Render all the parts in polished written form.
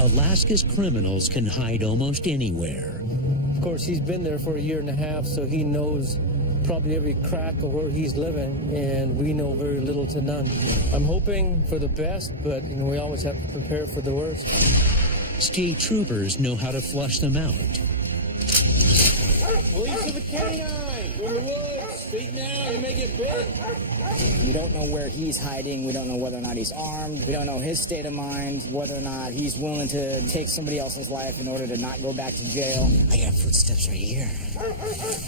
Alaska's criminals can hide almost anywhere. Of course, he's been there for a year and a half, so he knows probably every crack of where he's living, and we know very little to none. I'm hoping for the best, but we always have to prepare for the worst. State troopers know how to flush them out. Police of the canine! We're in the woods! Speak now, you may get bit! We don't know where he's hiding. We don't know whether or not he's armed. We don't know his state of mind, whether or not he's willing to take somebody else's life in order to not go back to jail. I got footsteps right here.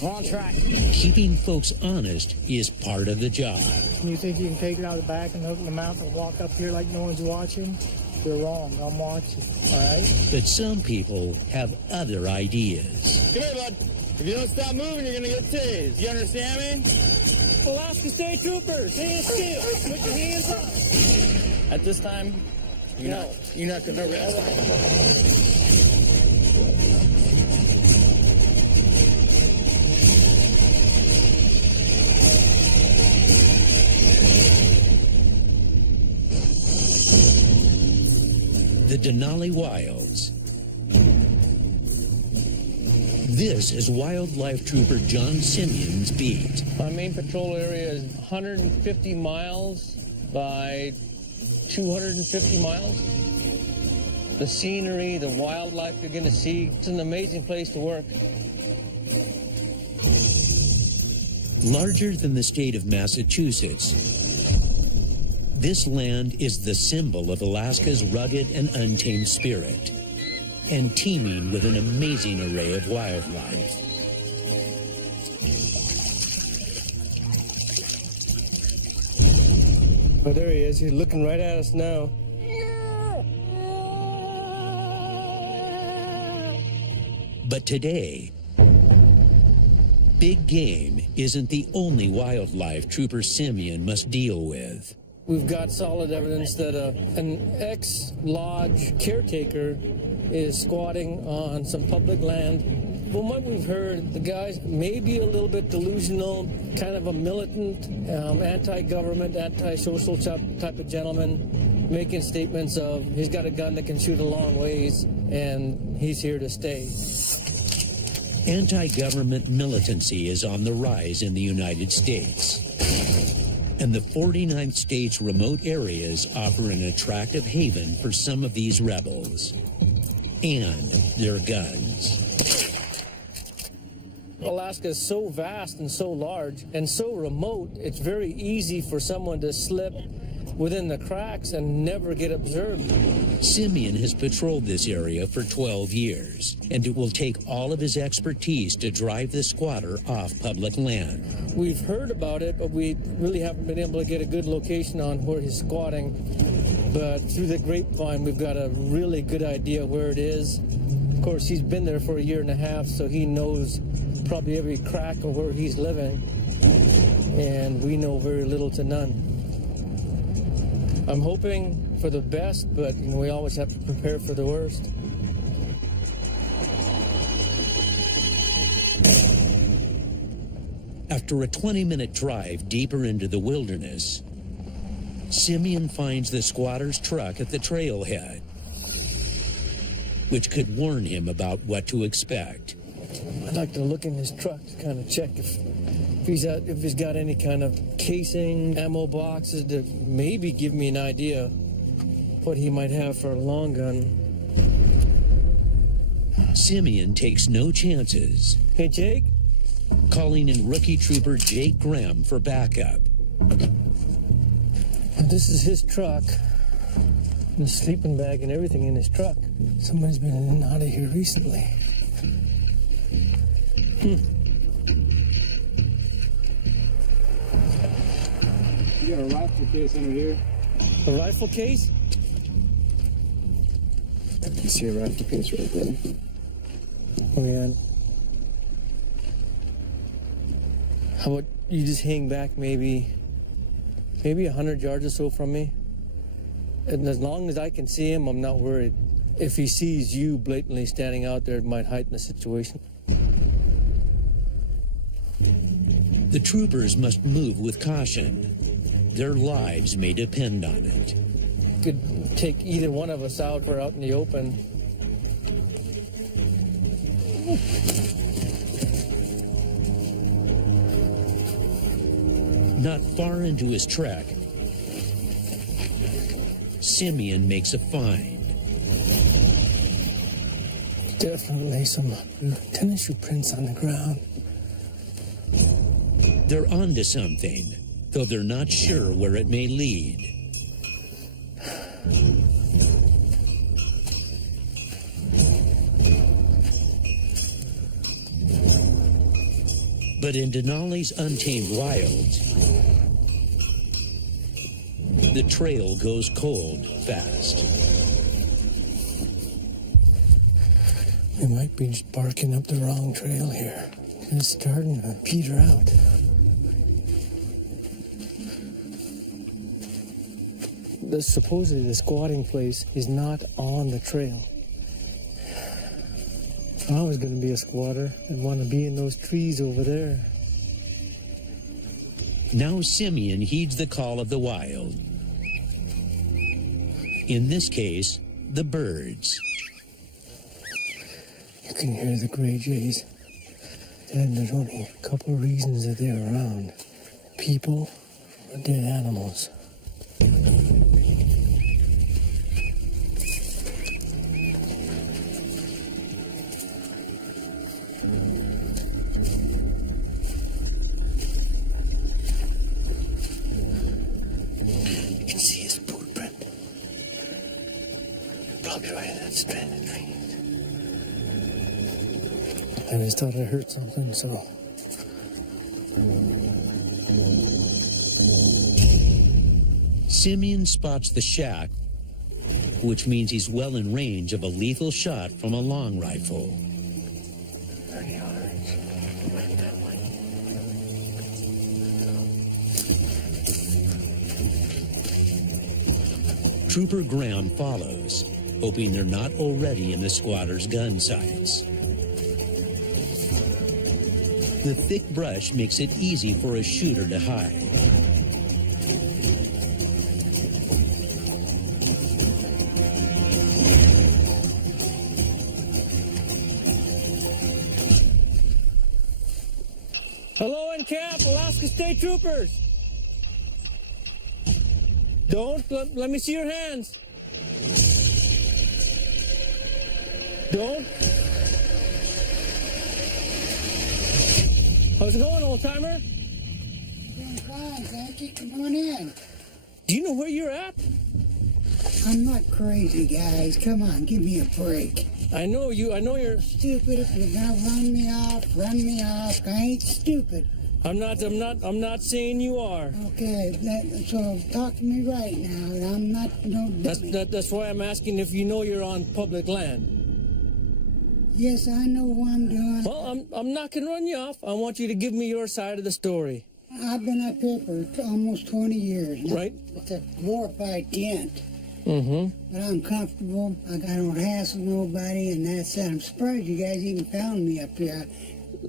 We're on track. Keeping folks honest is part of the job. You think you can take it out of the back and open the mouth and walk up here like no one's watching? You're wrong. I'm watching. All right? But some people have other ideas. Come here, bud. If you don't stop moving, you're gonna get tased. You understand me? Alaska State Troopers, hands still. Put your hands up. At this time, you're not gonna arrest. The Denali Wilds. This is Wildlife Trooper John Simeon's beat. My main patrol area is 150 miles by 250 miles. The scenery, the wildlife you're going to see, it's an amazing place to work. Larger than the state of Massachusetts, this land is the symbol of Alaska's rugged and untamed spirit, and teeming with an amazing array of wildlife. Oh, there he is. He's looking right at us now. But today, big game isn't the only wildlife Trooper Simeon must deal with. We've got solid evidence that an ex-lodge caretaker is squatting on some public land. From what we've heard, the guy's maybe a little bit delusional, kind of a militant, anti-government, anti-social type of gentleman, making statements of he's got a gun that can shoot a long ways and he's here to stay. Anti-government militancy is on the rise in the United States. And the 49th state's remote areas offer an attractive haven for some of these rebels and their guns. Alaska is so vast and so large and so remote, it's very easy for someone to slip within the cracks and never get observed. Simeon has patrolled this area for 12 years, and it will take all of his expertise to drive the squatter off public land. We've heard about it, but we really haven't been able to get a good location on where he's squatting. But through the grapevine, we've got a really good idea where it is. Of course, he's been there for a year and a half, so he knows probably every crack of where he's living, and we know very little to none. I'm hoping for the best, but we always have to prepare for the worst. After a 20-minute drive deeper into the wilderness, Simeon finds the squatter's truck at the trailhead, which could warn him about what to expect. I'd like to look in his truck to kind of check if he's got any kind of casing, ammo boxes to maybe give me an idea what he might have for a long gun. Simeon takes no chances. Hey, Jake? Calling in rookie trooper Jake Graham for backup. This is his truck. The sleeping bag and everything in his truck. Somebody's been in and out of here recently. You got a rifle case under here. A rifle case? You see a rifle case right there. Oh, yeah. How about you just hang back maybe 100 yards or so from me? And as long as I can see him, I'm not worried. If he sees you blatantly standing out there, it might heighten the situation. The troopers must move with caution. Their lives may depend on it. could take either one of us out. We're out in the open. Not far into his trek, Simeon makes a find. Definitely some tennis shoe prints on the ground. They're onto something, though they're not sure where it may lead. But in Denali's untamed wilds, the trail goes cold fast. We might be just barking up the wrong trail here. It's starting to peter out. Supposedly the squatting place is not on the trail. If I was going to be a squatter, I'd want to be in those trees over there. Now Simeon heeds the call of the wild. In this case, the birds. You can hear the gray jays. And there's only a couple of reasons that they're around. People or dead animals. You can see his boot print. Probably right in that strand of trees. I just thought I heard something, so. Simeon spots the shack, which means he's well in range of a lethal shot from a long rifle. 30 yards. Right that way. Trooper Graham follows, hoping they're not already in the squatters' gun sights. The thick brush makes it easy for a shooter to hide. Hello in camp, Alaska State Troopers. Let me see your hands. Don't. How's it going, old timer? Doing fine, thank you. Come on in. Do you know where you're at? I'm not crazy, guys. Come on, give me a break. I know you're. Stupid if you're gonna run me off. I ain't stupid. I'm not saying you are. Okay, so talk to me right now. I'm not no dummy. That's why I'm asking if you know you're on public land. Yes, I know what I'm doing. Well, I'm not gonna run you off. I want you to give me your side of the story. I've been up here for almost 20 years now. Right. It's a glorified tent. Mm-hmm. But I'm comfortable. I don't hassle nobody, and that's it. I'm surprised you guys even found me up here.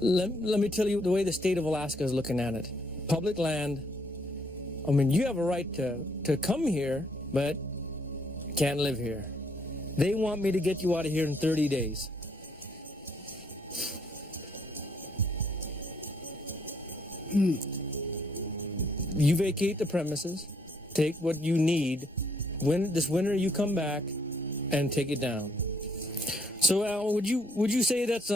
Let me tell you the way the state of Alaska is looking at it. Public land. I mean, you have a right to come here, but can't live here. They want me to get you out of here in 30 days. You vacate the premises, take what you need. This winter you come back and take it down. So Al, would you say that's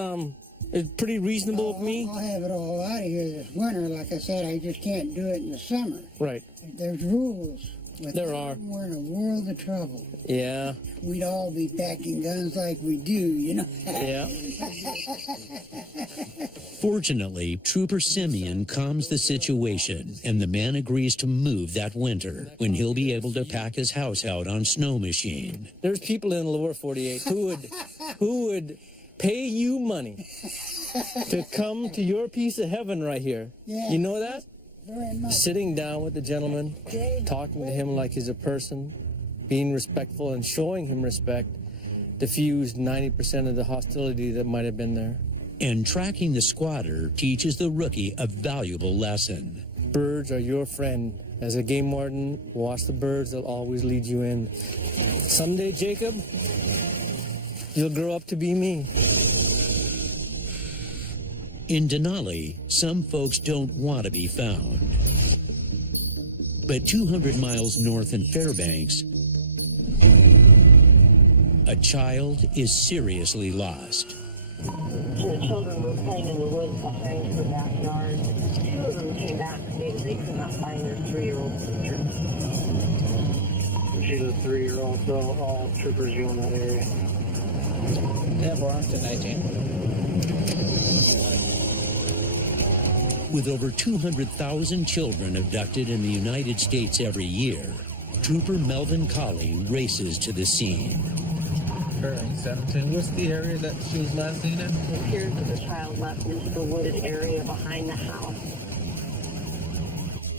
it's pretty reasonable of me? I'll have it all out of here this winter. Like I said, I just can't do it in the summer. Right. There's rules. There are. We're in a world of trouble. Yeah. We'd all be packing guns like we do, you know. Yeah. Fortunately, Trooper Simeon calms the situation, and the man agrees to move that winter when he'll be able to pack his house out on snow machine. There's people in the lower 48 who would pay you money to come to your piece of heaven right here. Yeah. You know that? Very much. Sitting down with the gentleman, talking to him like he's a person, being respectful and showing him respect, diffused 90% of the hostility that might have been there. And tracking the squatter teaches the rookie a valuable lesson. Birds are your friend. As a game warden, watch the birds, they'll always lead you in. Someday, Jacob, you'll grow up to be me. In Denali, some folks don't want to be found. But 200 miles north in Fairbanks, a child is seriously lost. The children were playing in the woods behind her backyard. Two of them came back and stated they could not find their 3-year-old sister. She's a 3-year-old, so all troopers go in that area. Yeah, Warrington 19. With over 200,000 children abducted in the United States every year, Trooper Melvin Colley races to the scene. Fairbanks 17. What's the area that she was last seen in? It appears that the child left into the wooded area behind the house.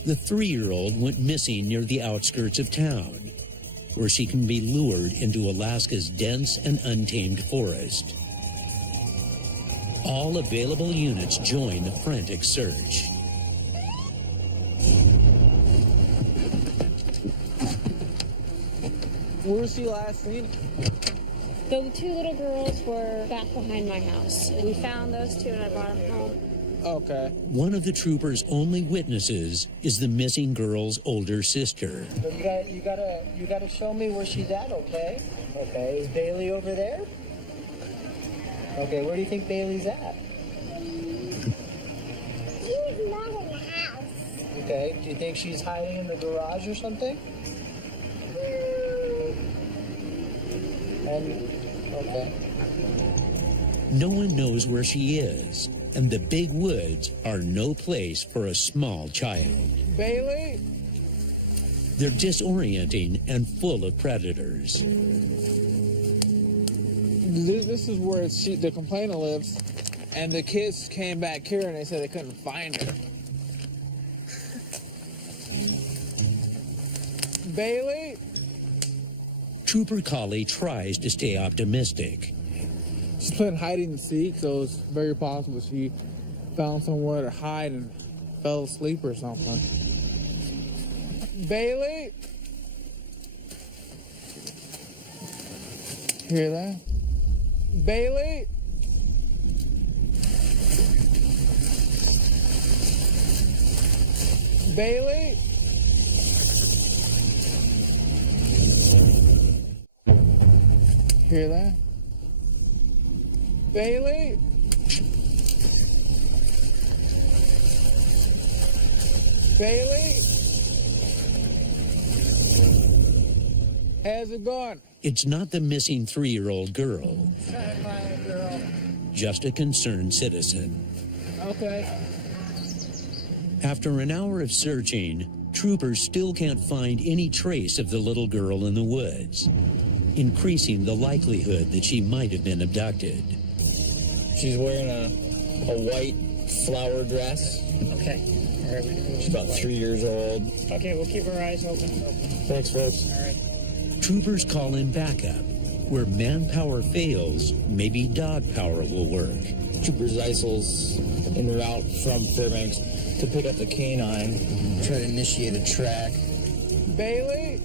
The 3-year-old went missing near the outskirts of town, where she can be lured into Alaska's dense and untamed forest. All available units join the frantic search. Where was she last seen? The two little girls were back behind my house. We found those two and I brought them home. Okay. One of the troopers' only witnesses is the missing girl's older sister. You gotta show me where she's at, okay? Okay, is Bailey over there? Okay, where do you think Bailey's at? She's not in the house. Okay, do you think she's hiding in the garage or something? Okay. No one knows where she is, and the big woods are no place for a small child. Bailey? They're disorienting and full of predators. This is where the complainant lives, and the kids came back here and they said they couldn't find her. Bailey? Trooper Colley tries to stay optimistic. She's playing hide and seek, so it's very possible she found somewhere to hide and fell asleep or something. Bailey? Hear that? Bailey? Bailey? Hear that? Bailey? Bailey? How's it going? It's not the missing 3-year-old girl, just a concerned citizen. Okay. After an hour of searching, troopers still can't find any trace of the little girl in the woods, increasing the likelihood that she might have been abducted. She's wearing a white flower dress. Okay. All right. She's about 3 years old. Okay, we'll keep our eyes open. Thanks, folks. All right. Troopers call in backup. Where manpower fails, maybe dog power will work. Trooper Zeisel's en route from Fairbanks to pick up the canine, try to initiate a track. Bailey?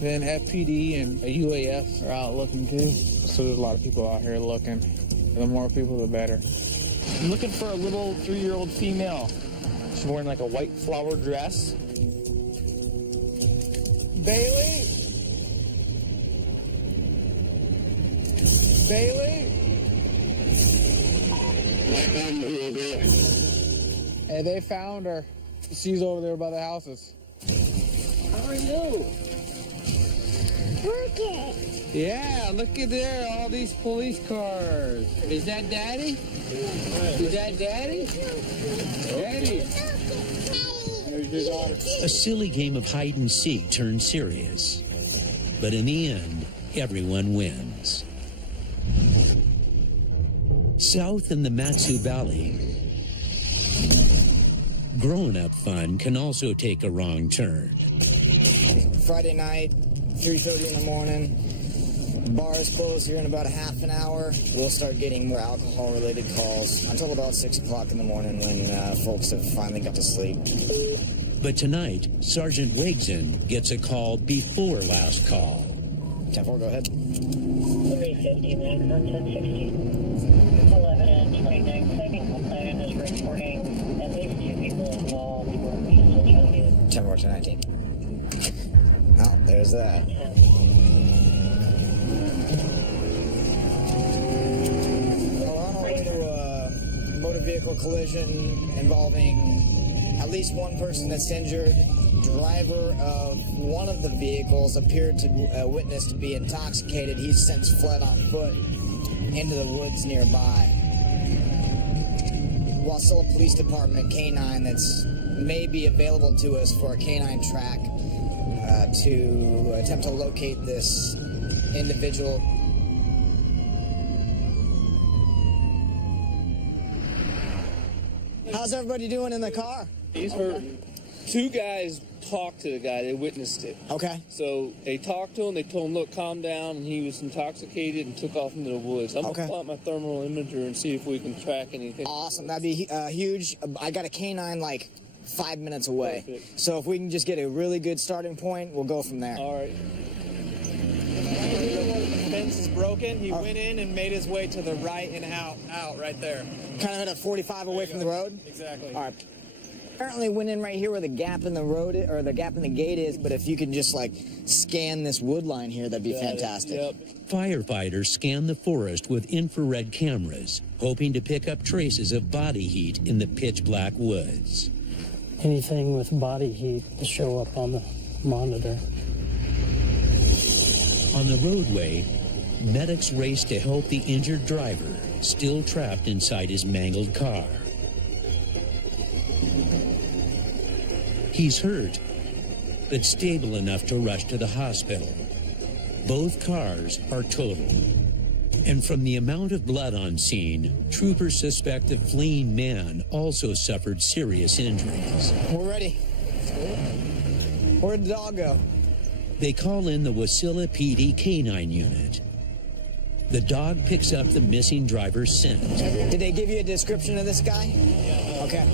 Then FPD and a UAF are out looking too. So there's a lot of people out here looking. The more people, the better. I'm looking for a little 3-year-old female. She's wearing like a white flower dress. Bailey? Bailey? Hey, they found her. She's over there by the houses. I know. Look it. Yeah, look at there, all these police cars. Is that Daddy? Is that Daddy? Daddy. A silly game of hide and seek turned serious. But in the end, everyone wins. South in the Matsu Valley, grown-up fun can also take a wrong turn. Friday night, 3:30 in the morning. Bars close here in about a half an hour. We'll start getting more alcohol-related calls until about 6 o'clock in the morning when folks have finally got to sleep. But tonight, Sergeant Wigson gets a call before last call. 10-4, go ahead. 350, man, 1060. 11 and 29 seconds. Plan is reporting at least 2 people involved. We're still trying to get 10-4 to 19. Oh, there's that. Well, on our way to a motor vehicle collision involving at least one person that's injured. Driver of one of the vehicles appeared to witness to be intoxicated. He's since fled on foot into the woods nearby. Wasilla Police Department K-9 that's may be available to us for a K-9 track to attempt to locate this individual. How's everybody doing in the car? He's hurt. 2 guys talked to the guy. They witnessed it. Okay. So they talked to him. They told him, look, calm down. And he was intoxicated and took off into the woods. I'm going to pull out my thermal imager and see if we can track anything. Awesome. That'd be huge. I got a K-9 like 5 minutes away. Perfect. So if we can just get a really good starting point, we'll go from there. All right. The fence is broken. He went in and made his way to the right and out right there. Kind of at a 45 away from the road? Exactly. All right. Apparently went in right here where the gap in the road or the gap in the gate is, but if you could just like scan this wood line here, that'd be fantastic. Yep. Firefighters scan the forest with infrared cameras, hoping to pick up traces of body heat in the pitch black woods. Anything with body heat will show up on the monitor. On the roadway, medics race to help the injured driver, still trapped inside his mangled car. He's hurt, but stable enough to rush to the hospital. Both cars are totaled. And from the amount of blood on scene, troopers suspect the fleeing man also suffered serious injuries. We're ready. Where'd the dog go? They call in the Wasilla PD K-9 unit. The dog picks up the missing driver's scent. Did they give you a description of this guy? Okay.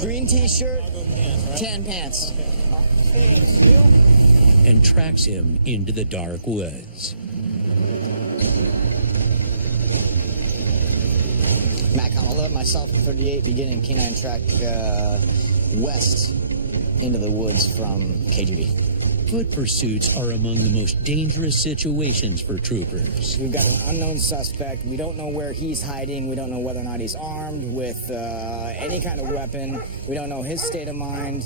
Green t-shirt, tan pants. And tracks him into the dark woods. MACOM 11, myself and 38 beginning K-9 track west into the woods from KGB. Foot pursuits are among the most dangerous situations for troopers. We've got an unknown suspect. We don't know where he's hiding. We don't know whether or not he's armed with any kind of weapon. We don't know his state of mind,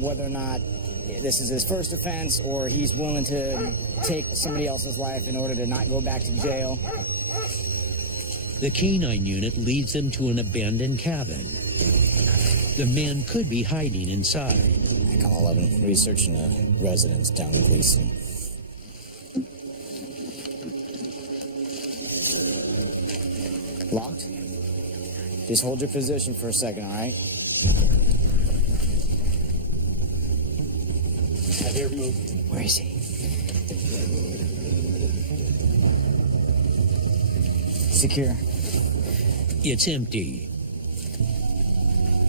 whether or not this is his first offense or he's willing to take somebody else's life in order to not go back to jail. The K-9 unit leads them to an abandoned cabin. The man could be hiding inside. MACOM 11, researching a residence down in Gleason. Locked? Just hold your position for a second, all right? Have you ever moved? Where is he? Secure. It's empty.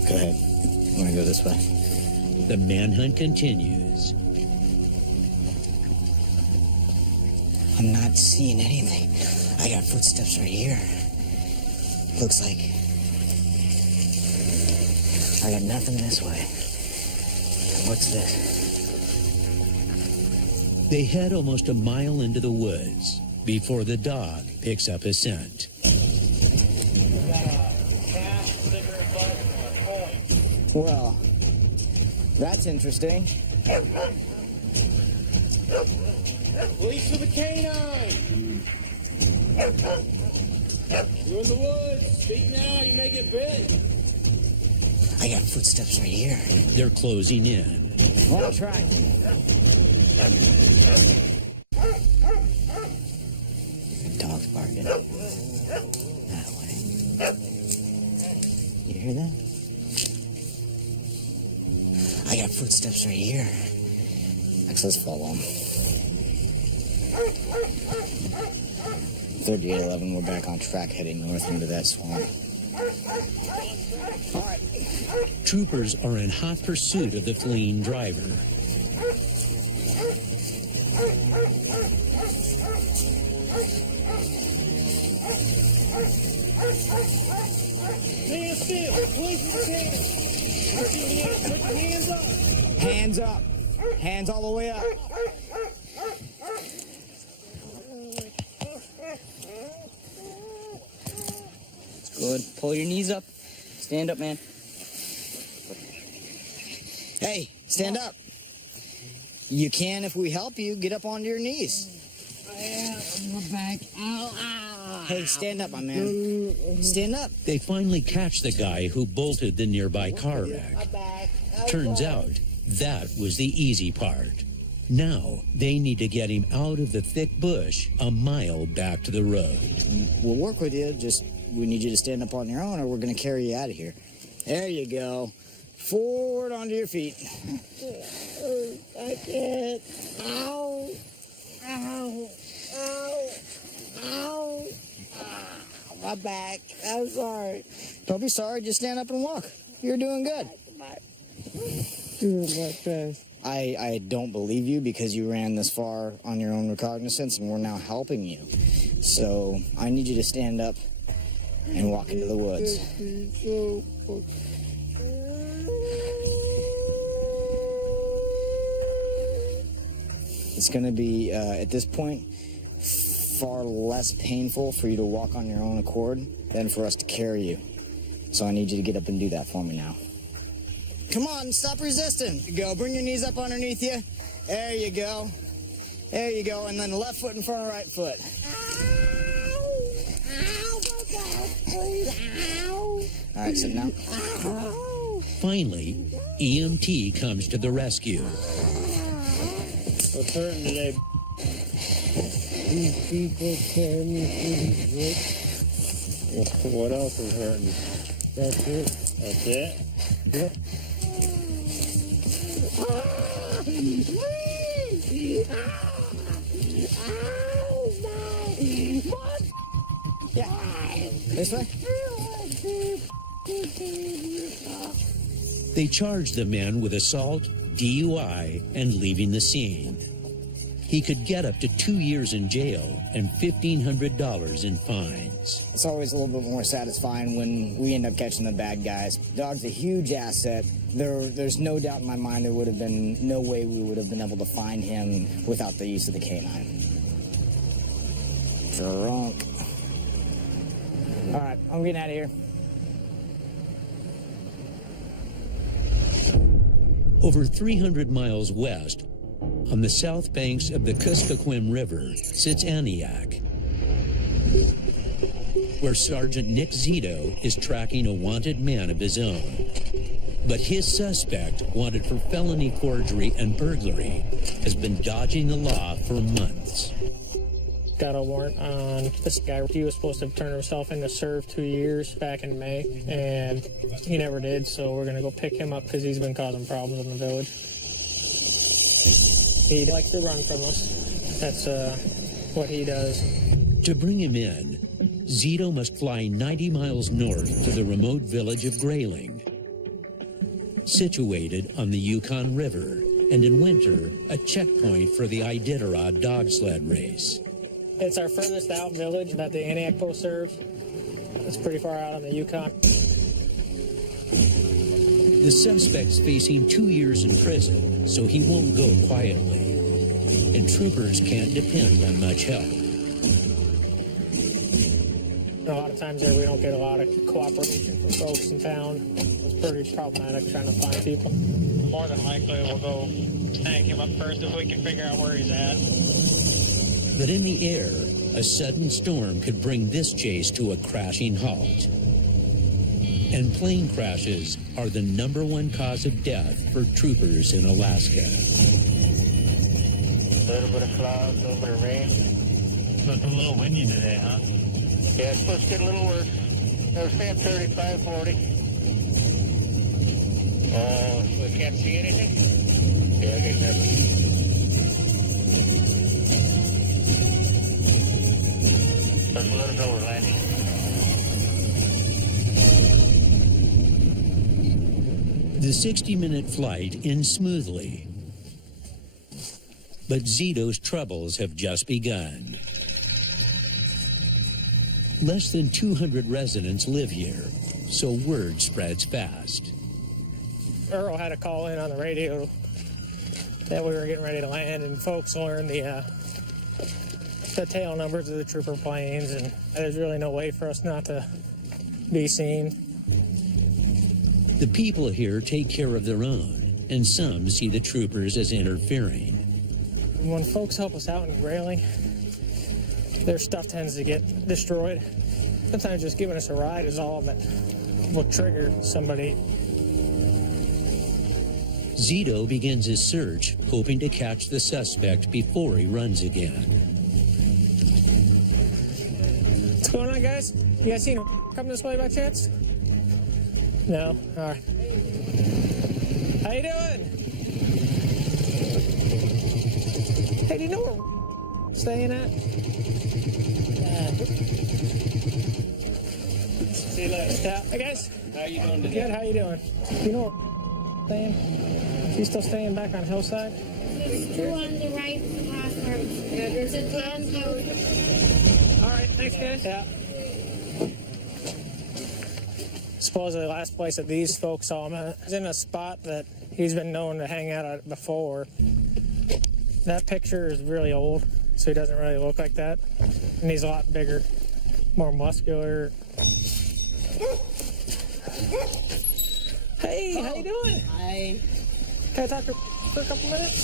Go ahead. I'm gonna go this way. The manhunt continues. I'm not seeing anything. I got footsteps right here. Looks like I got nothing this way. What's this? They head almost a mile into the woods before the dog picks up a scent. Well, that's interesting. Police to the K-9! You're in the woods. Speak now, you may get bit. I got footsteps right here. They're closing in. Well, try. Dog's barking. That way. You hear that? I got footsteps right here. Let's follow them. 3811, we're back on track heading north into that swamp. All right. Troopers are in hot pursuit of the fleeing driver. Stand still. Place your hands. Put your hands up. Hands up. Hands all the way up. Good. Pull your knees up. Stand up, man. Hey, stand up. You can if we help you. Get up onto your knees. My back. Ow, ow. Hey, stand up, my man. Stand up. They finally catch the guy who bolted the nearby car wreck. Turns out that was the easy part. Now they need to get him out of the thick bush a mile back to the road. We'll work with you. Just we need you to stand up on your own, or we're going to carry you out of here. There you go. Forward onto your feet. I can't. Ow. Ow. Ow. Ow. My back. I'm sorry. Don't be sorry. Just stand up and walk. You're doing good. Doing my best. I don't believe you because you ran this far on your own recognizance, and we're now helping you. So I need you to stand up and walk into the woods. It's going to be, at this point, far less painful for you to walk on your own accord than for us to carry you. So I need you to get up and do that for me now. Come on, stop resisting. Go, bring your knees up underneath you. There you go. There you go, and then left foot in front of right foot. All right, sit down. Finally, EMT comes to the rescue. What's hurting today? These people tear me through the What else is hurting? That's it. That's it? Yep. Yeah. This way? They charge the men with assault, DUI, and leaving the scene. He could get up to 2 years in jail and $1,500 in fines. It's always a little bit more satisfying when we end up catching the bad guys. Dog's a huge asset. There's no doubt in my mind there would have been no way we would have been able to find him without the use of the canine. Drunk. All right, I'm getting out of here. Over 300 miles west, on the south banks of the Kuskokwim River, sits Antioch, where Sergeant Nick Zito is tracking a wanted man of his own. But his suspect, wanted for felony forgery and burglary, has been dodging the law for months. Got a warrant on this guy. He was supposed to turn himself in to serve 2 years back in May, and he never did, so we're going to go pick him up because he's been causing problems in the village. He likes to run from us. That's what he does. To bring him in, Zito must fly 90 miles north to the remote village of Grayling, situated on the Yukon River, and in winter, a checkpoint for the Iditarod dog sled race. It's our furthest out village that the Antioch Post serves. It's pretty far out on the Yukon. The suspect's facing 2 years in prison, so he won't go quietly. And troopers can't depend on much help. A lot of times there we don't get a lot of cooperation from folks in town. It's pretty problematic trying to find people. More than likely we'll go snag him up first if we can figure out where he's at. But in the air, a sudden storm could bring this chase to a crashing halt. And plane crashes are the #1 cause of death for troopers in Alaska. A little bit of clouds, a little bit of rain. It's looking a little windy today, huh? Yeah, it's supposed to get a little worse. They're saying 35, 40. Oh, so we can't see anything? Yeah, I get that. The 60-minute flight ends smoothly. But Zito's troubles have just begun. Less than 200 residents live here, so word spreads fast. Earl had a call in on the radio that we were getting ready to land, and folks learned the tail numbers of the trooper planes, and there's really no way for us not to be seen. The people here take care of their own, and some see the troopers as interfering. When folks help us out in railing, their stuff tends to get destroyed. Sometimes just giving us a ride is all that will trigger somebody. Zito begins his search, hoping to catch the suspect before he runs again. What's going on, guys? You guys seen him come this way by chance? No? All right. How you doing? Hey, do you know where we're staying at? See you later. Yeah. Hey, guys. How you doing today? Good. How you doing? Do you know where we're staying? Is he still staying back on Hillside? There's two on the right platform. There's a townhouse. All right. Thanks, guys. Yeah. Supposedly the last place that these folks saw him at is in a spot that he's been known to hang out at before. That picture is really old, so he doesn't really look like that. And he's a lot bigger, more muscular. Hey, how you doing? Hi. Can I talk to for a couple minutes?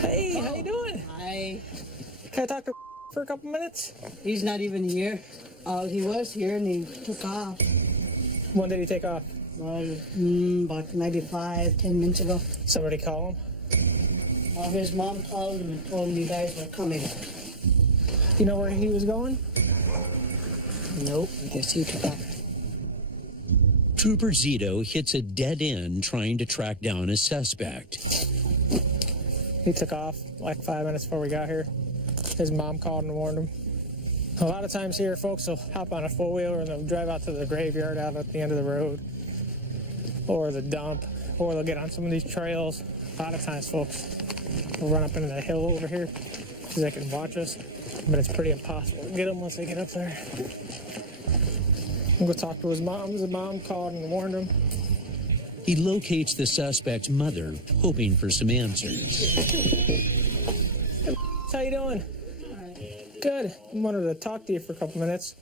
Hey, how you doing? Hi. Can I talk to for a couple minutes? He's not even here. He was here and he took off. When did he take off? About maybe 5-10 minutes ago. Somebody call him? Well, his mom called him and told him you guys were coming. You know where he was going? Nope, I guess he took off. Trooper Zito hits a dead end trying to track down a suspect. He took off like 5 minutes before we got here. His mom called and warned him. A lot of times here, folks will hop on a four-wheeler and they'll drive out to the graveyard out at the end of the road, or the dump, or they'll get on some of these trails. A lot of times, folks will run up into the hill over here so they can watch us, but it's pretty impossible to get them once they get up there. I'm going to talk to his mom. His mom called and warned him. He locates the suspect's mother, hoping for some answers. Hey, how you doing? Good. I wanted to talk to you for a couple minutes.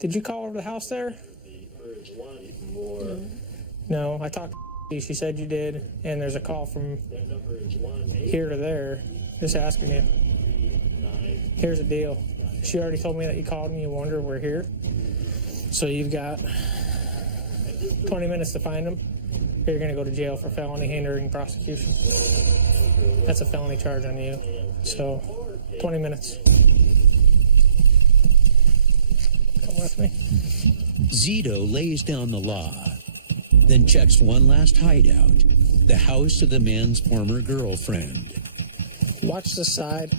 Did you call over the house there? No, I talked to you. She said you did, and there's a call from here to there, just asking you. Here's the deal. She already told me that you called and you wonder we're here. So you've got 20 minutes to find them. Or you're going to go to jail for felony hindering prosecution. That's a felony charge on you. So 20 minutes. Come with me. Zito lays down the law, then checks one last hideout, the house of the man's former girlfriend. Watch the side.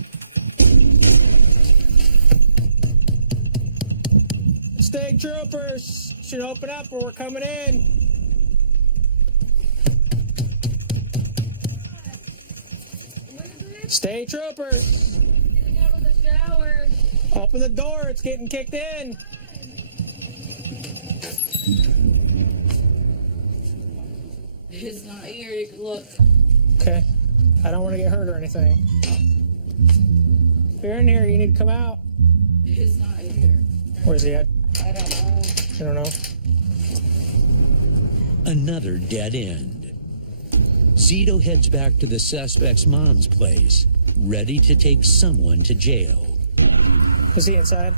State troopers should open up or we're coming in. State troopers. Open the door, it's getting kicked in. It's not here, you can look. Okay. I don't want to get hurt or anything. If you're in here, you need to come out. It's not here. Where's he at? I don't know. I don't know. Another dead end. Zito heads back to the suspect's mom's place, ready to take someone to jail. Is he inside?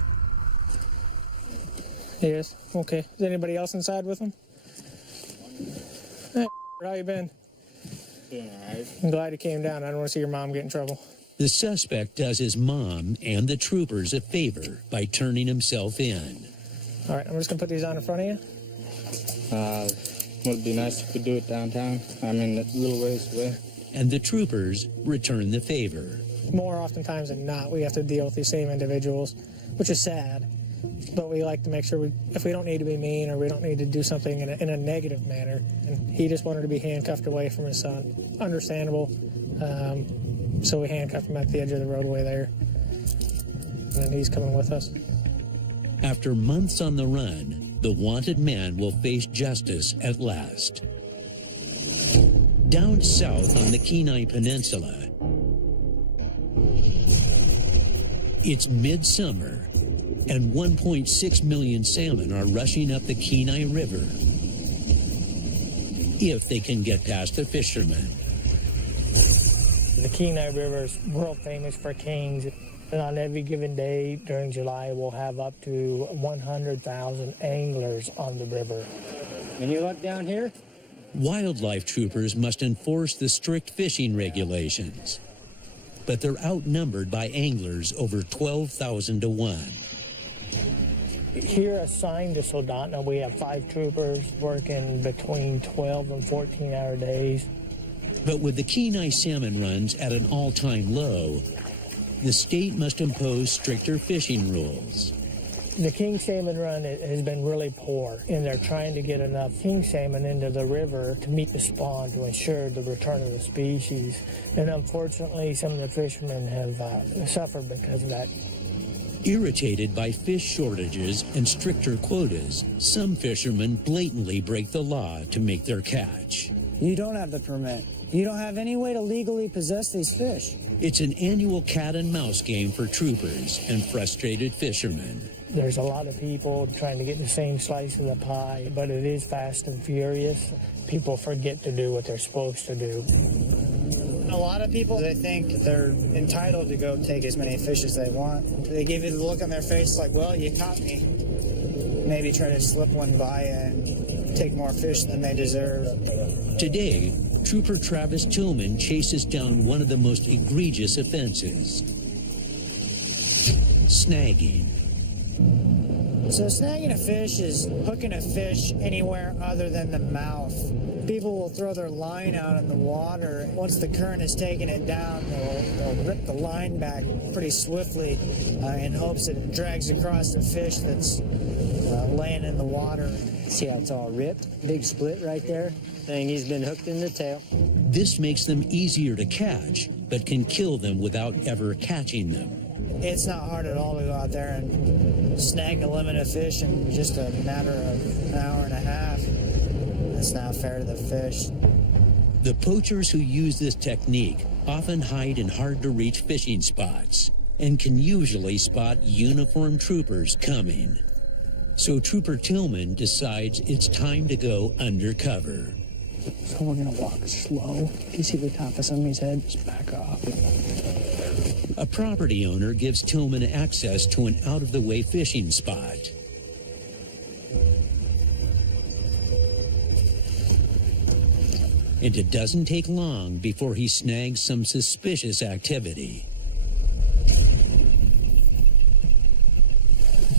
He is? Okay. Is anybody else inside with him? Hey, how you been? Doing all right. I'm glad you came down. I don't want to see your mom get in trouble. The suspect does his mom and the troopers a favor by turning himself in. All right, I'm just going to put these on in front of you. Would be nice if we could do it downtown. I mean, a little ways away. And the troopers return the favor. More oftentimes than not, we have to deal with these same individuals, which is sad. But we like to make sure if we don't need to be mean or we don't need to do something in a negative manner. And he just wanted to be handcuffed away from his son. Understandable. So we handcuffed him at the edge of the roadway there. And he's coming with us. After months on the run, the wanted man will face justice at last. Down south on the Kenai Peninsula, it's midsummer, and 1.6 million salmon are rushing up the Kenai River. If they can get past the fishermen. The Kenai River is world famous for kings. And on every given day during July, we'll have up to 100,000 anglers on the river. When you look down here? Wildlife troopers must enforce the strict fishing regulations, but they're outnumbered by anglers over 12,000 to 1. Here assigned to Soldotna, we have 5 troopers working between 12 and 14-hour days. But with the Kenai salmon runs at an all-time low, the state must impose stricter fishing rules. The king salmon run has been really poor, and they're trying to get enough king salmon into the river to meet the spawn to ensure the return of the species. And unfortunately, some of the fishermen have suffered because of that. Irritated by fish shortages and stricter quotas, some fishermen blatantly break the law to make their catch. You don't have the permit. You don't have any way to legally possess these fish. It's an annual cat and mouse game for troopers and frustrated fishermen. There's a lot of people trying to get the same slice of the pie, but it is fast and furious. People forget to do what they're supposed to do. A lot of people, they think they're entitled to go take as many fish as they want. They give you the look on their face like, well, you caught me. Maybe try to slip one by and take more fish than they deserve. Today, Trooper Travis Tillman chases down one of the most egregious offenses: snagging. So snagging a fish is hooking a fish anywhere other than the mouth. People will throw their line out in the water. Once the current has taken it down, they'll rip the line back pretty swiftly in hopes that it drags across the fish that's laying in the water. See how it's all ripped? Big split right there. Thing he's been hooked in the tail. This makes them easier to catch, but can kill them without ever catching them. It's not hard at all to go out there and snag a limit of fish in just a matter of an hour and a half. That's not fair to the fish. The poachers who use this technique often hide in hard-to-reach fishing spots and can usually spot uniformed troopers coming. So Trooper Tillman decides it's time to go undercover. So we're gonna walk slow. If you see the top of somebody's head, just back off. A property owner gives Tillman access to an out-of-the-way fishing spot. And it doesn't take long before he snags some suspicious activity.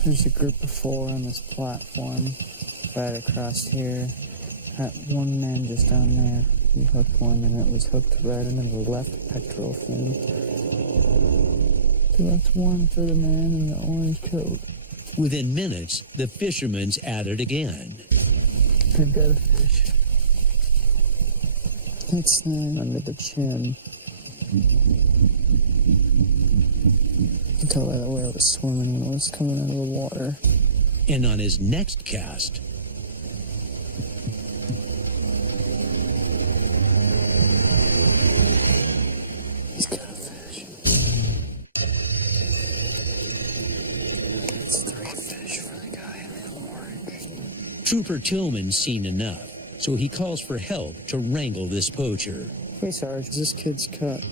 There's a group of 4 on this platform right across here. That one man just down there, he hooked one and it was hooked right into the left pectoral fin. So that's one for the man in the orange coat. Within minutes, the fisherman's at it again. I've got a fish. That's snagged under the chin. You can tell by the way it was swimming when it was coming out of the water. And on his next cast, he's got a fish. That's 3 fish for the guy in the orange. Trooper Tillman's seen enough, so he calls for help to wrangle this poacher. Hey, Sarge, this kid's caught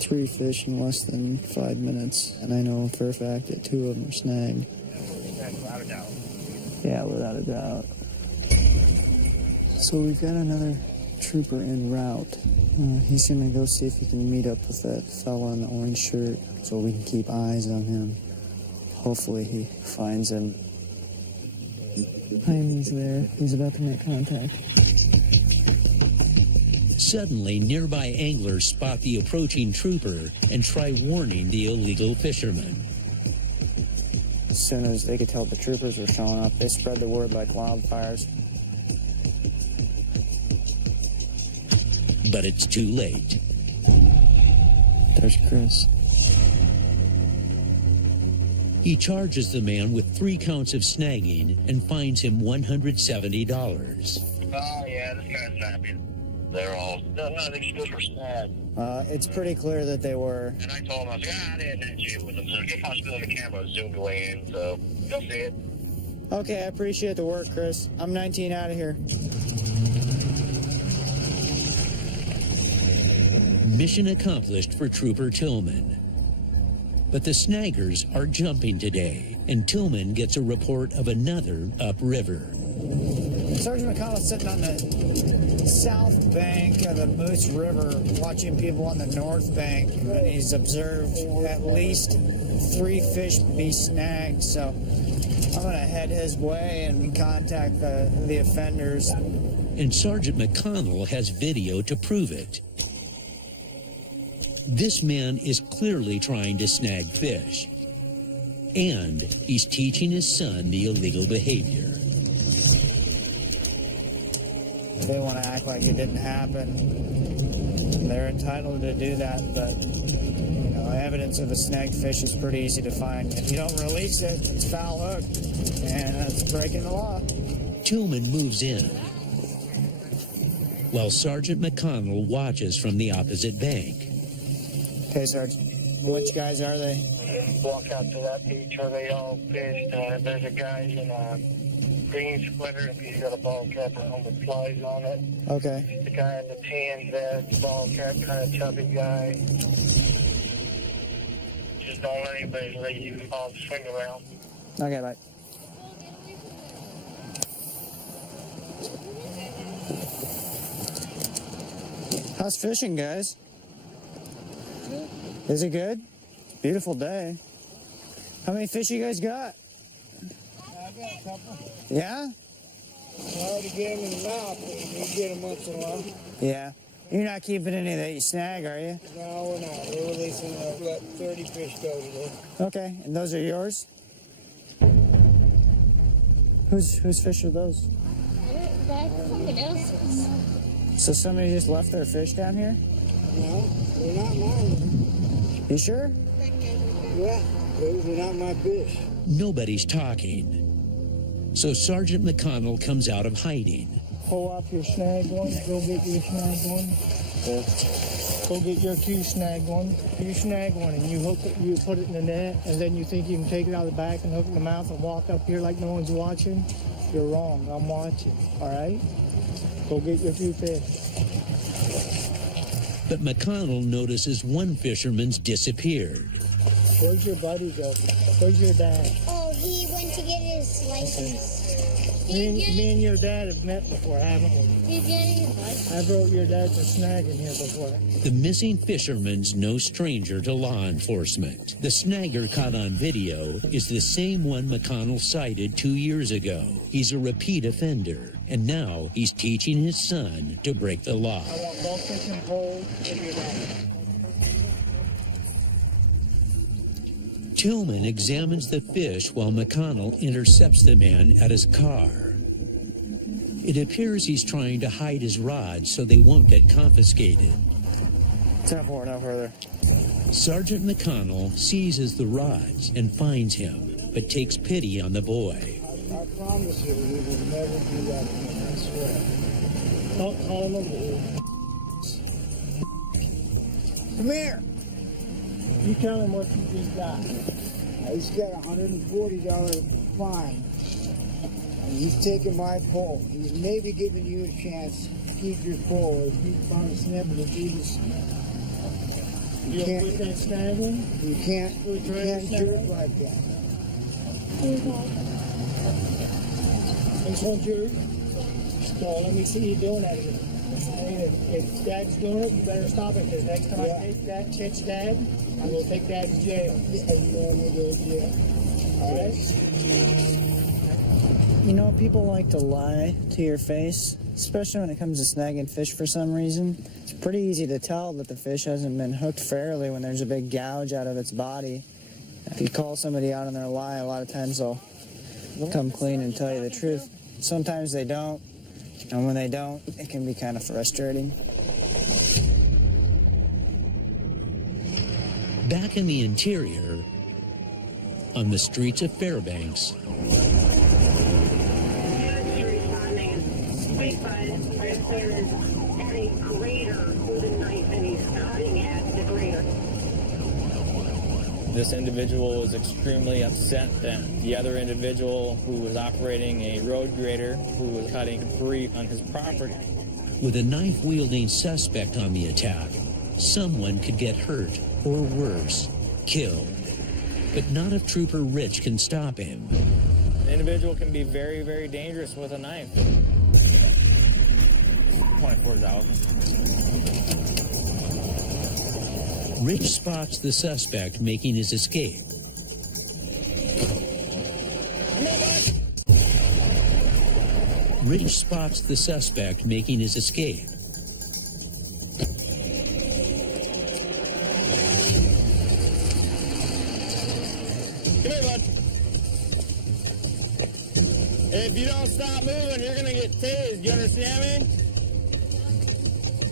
3 fish in less than 5 minutes, and I know for a fact that 2 of them are snagged. Without a doubt. Yeah, without a doubt. So we've got another trooper en route. He's gonna go see if he can meet up with that fella in the orange shirt so we can keep eyes on him. Hopefully he finds him. And he's there. He's about to make contact. Suddenly, nearby anglers spot the approaching trooper and try warning the illegal fisherman. As soon as they could tell the troopers were showing up, they spread the word like wildfires. But it's too late. There's Chris. He charges the man with 3 counts of snagging and fines him $170. Oh, yeah, this guy's happy. They're all, no, they just were snagged. It's pretty clear that they were. And I told him, I was like, I didn't hit you with them. So there's a possibility the camera was zoomed away in, so you'll see it. Okay, I appreciate the work, Chris. I'm 19 out of here. Mission accomplished for Trooper Tillman. But the snaggers are jumping today, and Tillman gets a report of another upriver. Sergeant McConnell's sitting on the south bank of the Moose River watching people on the north bank, and he's observed at least 3 fish be snagged. So I'm going to head his way and contact the offenders. And Sergeant McConnell has video to prove it. This man is clearly trying to snag fish. And he's teaching his son the illegal behavior. They want to act like it didn't happen. They're entitled to do that, but you know, evidence of a snagged fish is pretty easy to find. If you don't release it, it's foul hook, and it's breaking the law. Tillman moves in, while Sergeant McConnell watches from the opposite bank. Okay, Sergeant. Which guys are they? Walk out to that beach where they all fished. There's a guy in a green sweater, and he's got a ball cap on with flies on it. Okay. The guy in the tan vest, ball cap, kind of chubby guy. Just don't let anybody let you swing around. Okay, bye. How's fishing, guys? Is it good? Beautiful day. How many fish you guys got? I got a couple. Yeah? It's hard to get them in the mouth, but you get them once in a while. Yeah. You're not keeping any that you snag, are you? No, we're not. We're releasing let 30 fish go today. Okay, and those are yours? Whose fish are those? That's somebody else's. So somebody just left their fish down here? No, they're not mine. You sure? Yeah, those are not my fish. Nobody's talking. So Sergeant McConnell comes out of hiding. Pull off your snag one. Go get your snag one. Go get your 2 snag one. You snag one and you hook it, you put it in the net, and then you think you can take it out of the back and hook it in the mouth and walk up here like no one's watching. You're wrong. I'm watching. All right? Go get your 2 fish. But McConnell notices one fisherman's disappeared. Where's your buddy go? Where's your dad? Oh, he went to get his license. Me and your dad have met before, haven't we? He's getting his license. I brought your dad to snagging here before. The missing fisherman's no stranger to law enforcement. The snagger caught on video is the same one McConnell cited 2 years ago. He's a repeat offender, and now he's teaching his son to break the law. I want both fishing poles with your dad. Tillman examines the fish while McConnell intercepts the man at his car. It appears he's trying to hide his rods so they won't get confiscated. 10-4, no further. Sergeant McConnell seizes the rods and finds him, but takes pity on the boy. I promise you, we will never do that again. I swear. Call him over here. Come here. You tell him what you just got. He's got a $140 fine. And he's taking my pole. He's maybe giving you a chance to keep your pole. If you find a snippet of Jesus. You can't snag him? You can't jerk like that. This one jerk? So let me see you doing that again. If Dad's doing it, you better stop it, because next time I catch Dad, I will take Dad to jail. Yeah, you want me to go to jail. All right? You know, people like to lie to your face, especially when it comes to snagging fish for some reason. It's pretty easy to tell that the fish hasn't been hooked fairly when there's a big gouge out of its body. If you call somebody out on their lie, a lot of times they'll come clean and tell you the truth. Sometimes they don't, and when they don't, it can be kind of frustrating. Back in the interior, on the streets of Fairbanks, This individual was extremely upset that the other individual who was operating a road grader who was cutting debris on his property. with a knife-wielding suspect on the attack, someone could get hurt or worse, killed. But not if Trooper Rich can stop him. An individual can be very, very dangerous with a knife. 24's out. Rich spots the suspect making his escape. Rich spots the suspect making his escape. Come here, bud. If you don't stop moving, you're going to get tased. You understand me?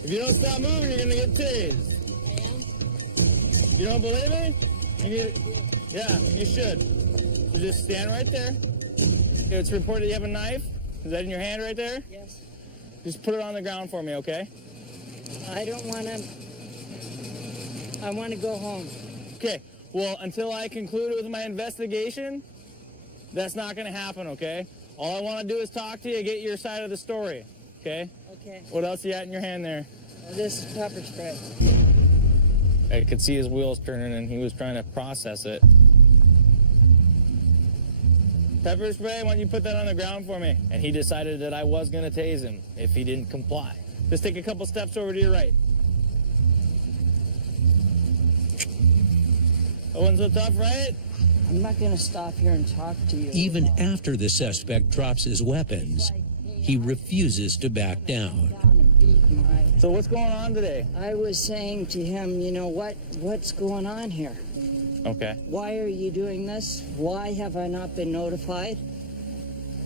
If you don't stop moving, you're going to get tased. You don't believe me? Yeah, you should. So just stand right there. It's reported you have a knife. Is that in your hand right there? Yes. Just put it on the ground for me, okay? I don't want to. I want to go home. Okay. Well, until I conclude with my investigation, that's not going to happen, okay? All I want to do is talk to you, get your side of the story, okay? Okay. What else you got in your hand there? This is pepper spray. I could see his wheels turning, and he was trying to process it. Pepper spray, why don't you put that on the ground for me? And he decided that I was going to tase him if he didn't comply. Just take a couple steps over to your right. That wasn't so tough, right? I'm not going to stop here and talk to you. Even after the suspect drops his weapons, he refuses to back down. So what's going on today? I was saying to him, you know what's going on here? Okay. Why are you doing this? Why have I not been notified?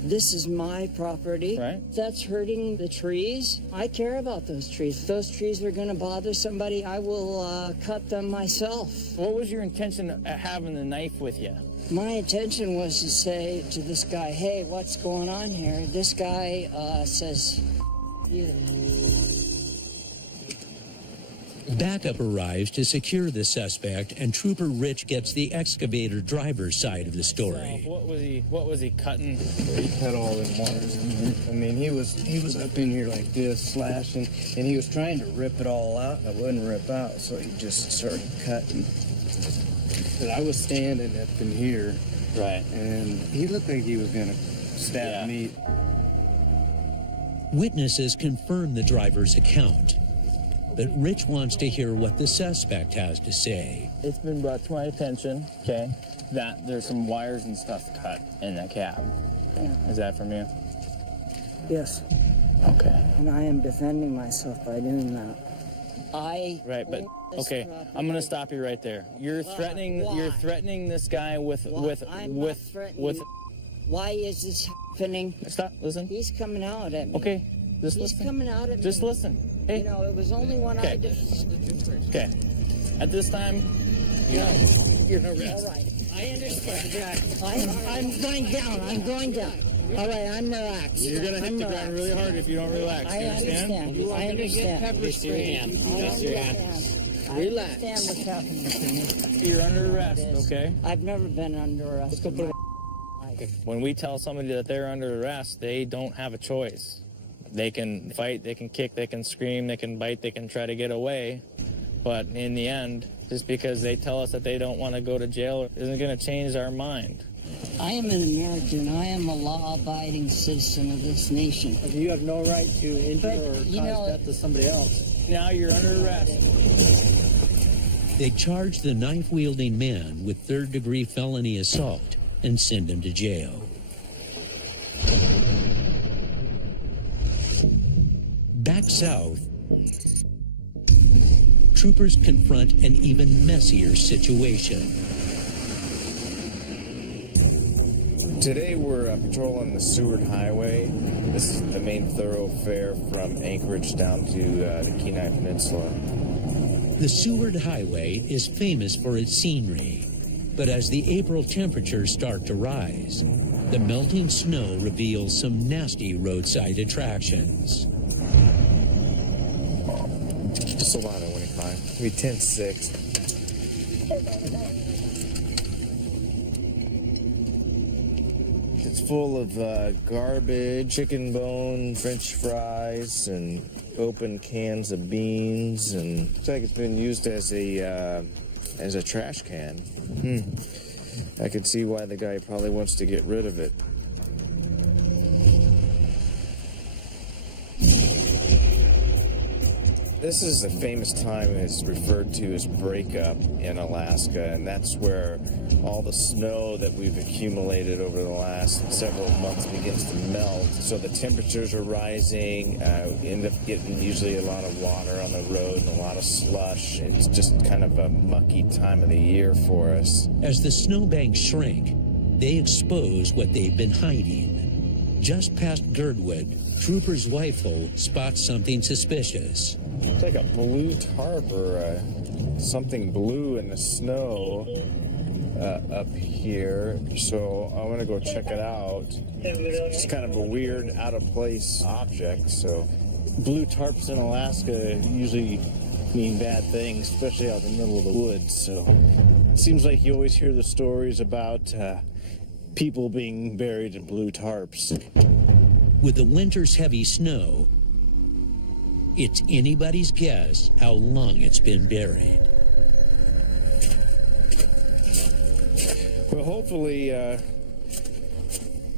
This is my property. Right. That's hurting the trees. I care about those trees. If those trees are going to bother somebody, I will cut them myself. What was your intention of having the knife with you? My intention was to say to this guy, hey, what's going on here? This guy says, you. Backup arrives to secure the suspect, and Trooper Rich gets the excavator driver's side of the story. What was he cutting? He cut all them wires in here. I mean, he was up in here like this, slashing, and he was trying to rip it all out, and it wouldn't rip out, so he just started cutting. But I was standing up in here, right, and he looked like he was gonna stab me. Witnesses confirm the driver's account, but Rich wants to hear what the suspect has to say. It's been brought to my attention, okay, that there's some wires and stuff cut in the cab. Yeah. Is that from you? Yes. Okay. And I am defending myself by doing that. Right, but okay, I'm gonna stop you right there. You're threatening. Why? You're threatening this guy with. Why is this happening? Stop. Listen. He's coming out at me. Okay. Just He's listen. coming out at me. Just listen. Hey. You know, it was only one I did. Okay. At this time, you're no risk. All right. I understand. I'm going down. I'm going down. All right, I'm relaxed. You're gonna hit the ground really hard if you don't relax. I understand. I understand. Pepper spray your hand. Just your hand. Relax. I understand what's happening to me. You're under arrest, okay? I've never been under arrest. Let's go put When we tell somebody that they're under arrest, they don't have a choice. They can fight, they can kick, they can scream, they can bite, they can try to get away. But in the end, just because they tell us that they don't want to go to jail isn't going to change our mind. I am an American. I am a law-abiding citizen of this nation. You have no right to injure or cause death to somebody else. Now you're under arrest. They charge the knife-wielding man with third-degree felony assault and send him to jail. Back south, troopers confront an even messier situation. Today we're patrolling the Seward Highway. This is the main thoroughfare from Anchorage down to the Kenai Peninsula. The Seward Highway is famous for its scenery, but as the April temperatures start to rise, the melting snow reveals some nasty roadside attractions. Just a lot of 25, maybe 10-6. It's full of garbage, chicken bone, French fries, and open cans of beans, and looks like it's been used as a trash can. I could see why the guy probably wants to get rid of it. This is a famous time. It's referred to as breakup in Alaska, and that's where all the snow that we've accumulated over the last several months begins to melt. So the temperatures are rising. We end up getting usually a lot of water on the road and a lot of slush. It's just kind of a mucky time of the year for us. As the snowbanks shrink, they expose what they've been hiding. Just past Girdwood, Trooper's rifle spots something suspicious. It's like a blue tarp or something blue in the snow up here. So I want to go check it out. It's kind of a weird, out-of-place object. So blue tarps in Alaska usually mean bad things, especially out in the middle of the woods. So it seems like you always hear the stories about people being buried in blue tarps. With the winter's heavy snow, it's anybody's guess how long it's been buried. Well, hopefully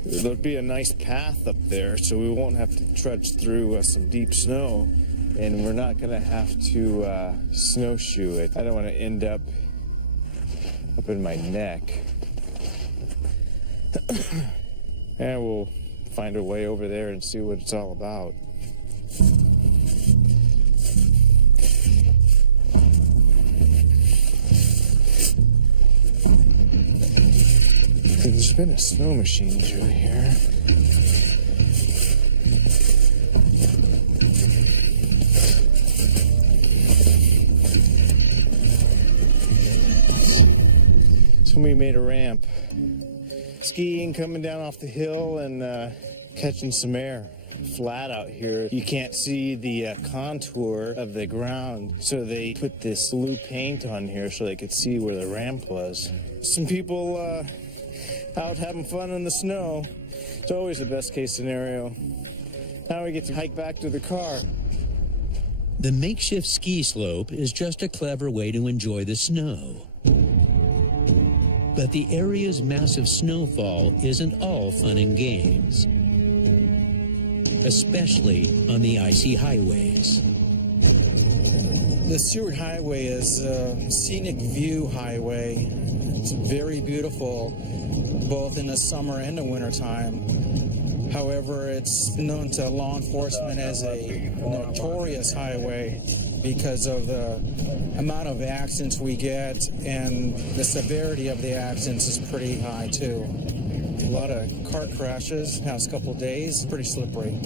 there'll be a nice path up there so we won't have to trudge through some deep snow, and we're not going to have to snowshoe it. I don't want to end up in my neck. And we'll find a way over there and see what it's all about. There's been a snow machine through here. Somebody made a ramp. Skiing, coming down off the hill and catching some air. Flat out here. You can't see the contour of the ground, so they put this blue paint on here so they could see where the ramp was. Some people out having fun in the snow. It's always the best case scenario. Now we get to hike back to the car. The makeshift ski slope is just a clever way to enjoy the snow. But the area's massive snowfall isn't all fun and games, especially on the icy highways. The Seward Highway is a scenic view highway. It's very beautiful, both in the summer and the wintertime. However, it's known to law enforcement as a notorious highway because of the amount of accidents we get, and the severity of the accidents is pretty high too. A lot of car crashes past couple days, pretty slippery.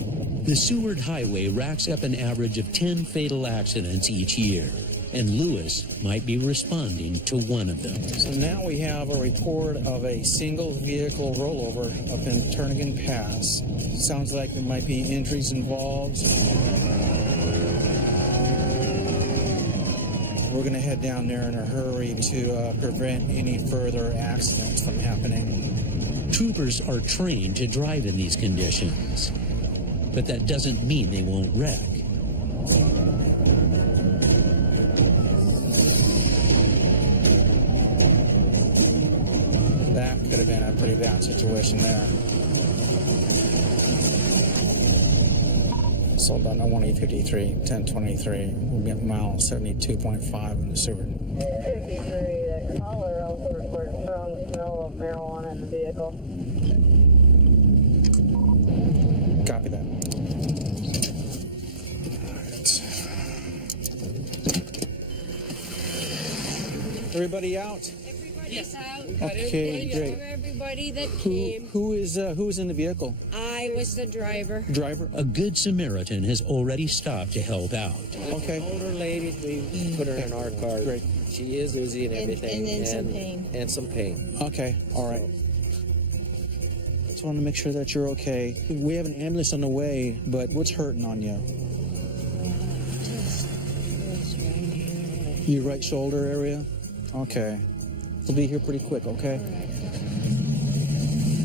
The Seward Highway racks up an average of 10 fatal accidents each year, and Lewis might be responding to one of them. So now we have a report of a single vehicle rollover up in Turnagain Pass. Sounds like there might be injuries involved. We're going to head down there in a hurry to prevent any further accidents from happening. Troopers are trained to drive in these conditions, but that doesn't mean they won't wreck. That could have been a pretty bad situation there. Sold on 1E53, 1023. We'll get mile 72.5 in the Seward. 53, that caller also reported strong smell of marijuana in the vehicle. Copy that. Everybody out? Yes. Okay, Thank great. you everybody that came. Who is in the vehicle? I was the driver. Driver. A good Samaritan has already stopped to help out. Okay. Older lady, we put her in our car. Great. She is Uzi and everything. And some pain. And some pain. Okay, all right. Just want to make sure that you're okay. We have an ambulance on the way, but what's hurting on you? Your right shoulder area? Okay. We'll be here pretty quick, okay?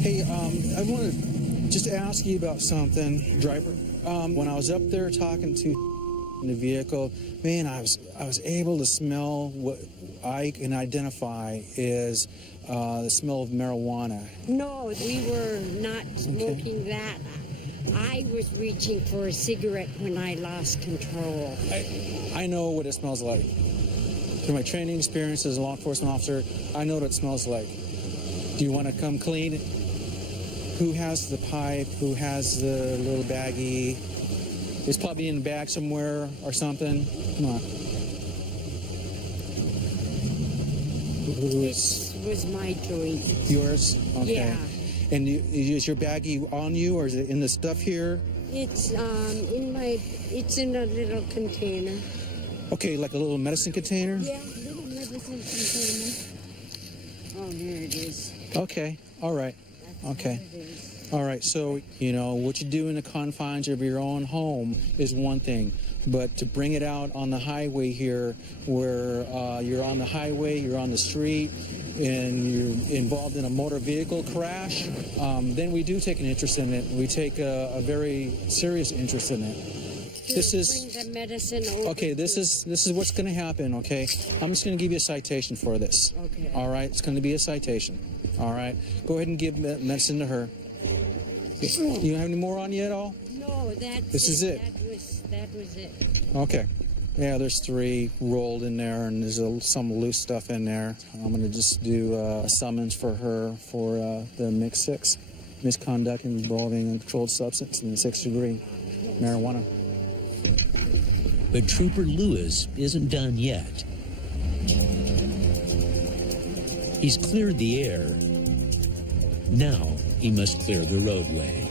Hey, I want to just ask you about something, driver. When I was up there talking to in the vehicle, man, I was able to smell what I can identify as the smell of marijuana. No, we were not smoking that. I was reaching for a cigarette when I lost control. I know what it smells like. Through my training experience as a law enforcement officer, I know what it smells like. Do you want to come clean? Who has the pipe? Who has the little baggie? It's probably in the bag somewhere or something. Come on. This was my joint. Yours? Okay. Yeah. And is your baggie on you, or is it in the stuff here? It's it's in a little container. Okay, like a little medicine container? Yeah, little medicine container. Oh, there it is. Okay, all right. Okay. There it is. All right, so, what you do in the confines of your own home is one thing, but to bring it out on the highway here, where you're on the highway, you're on the street, and you're involved in a motor vehicle crash, then we do take an interest in it. We take a very serious interest in it. Bring the medicine over. Okay, this is what's going to happen, okay? I'm just going to give you a citation for this. Okay. All right, it's going to be a citation. All right, go ahead and give medicine to her. You don't have any more on you at all? No, This is it. That was it. Okay. Yeah, there's 3 rolled in there, and there's some loose stuff in there. I'm going to just do a summons for her for the mix 6, misconduct involving a controlled substance in the 6th degree, marijuana. But Trooper Lewis isn't done yet. He's cleared the air. Now he must clear the roadway.